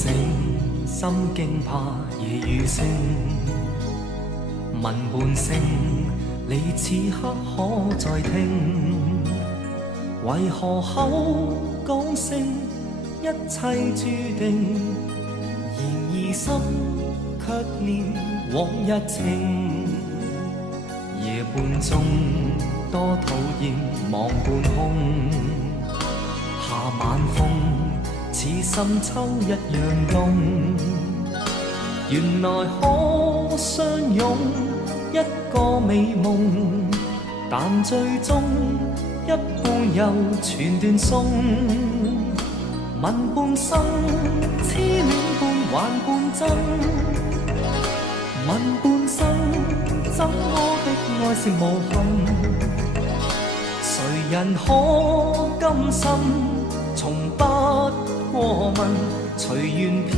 醒，心驚怕夜雨聲。問半聲，你此刻可再聽？為何口講聲一切注定？然而心卻念往日情。夜半鐘多討厭望半空，夏晚風似深秋一樣凍。原來可相擁一個美夢，但最終一半又全斷送。問半生，痴戀半還半真。問半生，怎麼的愛是無憾？誰人可甘心從不過問？隨緣飄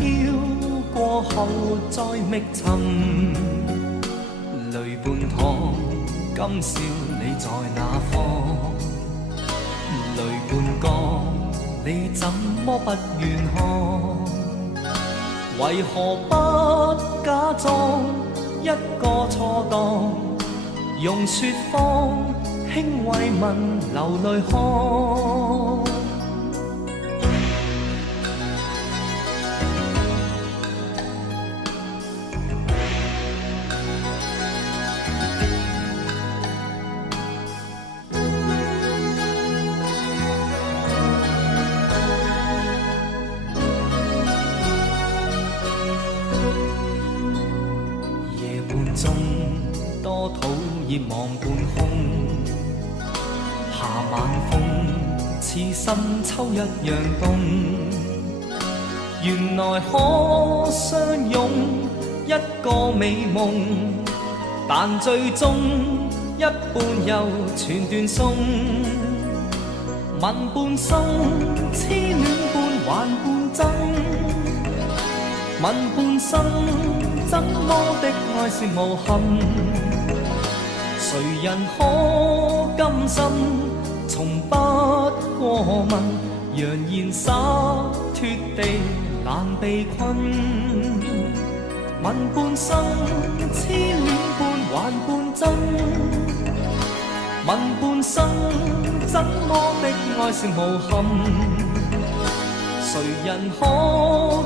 過後再覓尋。淚半淌，今宵你在哪方？淚半乾，你怎麼不願看？為何不假裝一個錯當？用説謊輕慰問流淚看。中多討厭望半空，夏晚風似深秋一樣凍。原來可相擁一個美夢，但最終一半又全斷送。問半生，痴戀半還半真。問半生，怎麼的愛是無憾？誰人可甘心從不過問？揚言灑脱地難被困。問半生，痴戀半還半真。問半生，怎麼的愛是無憾？誰人可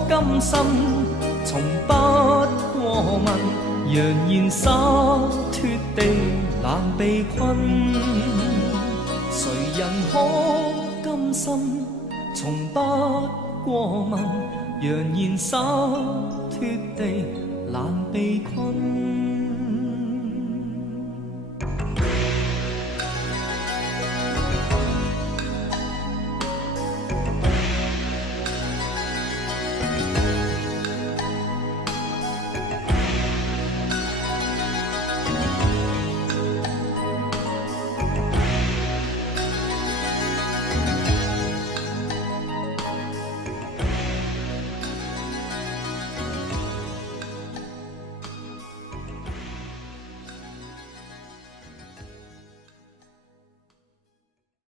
甘心從不過問？揚言灑脱地難被困。誰人可甘心從不過問？揚言灑脱地難被困。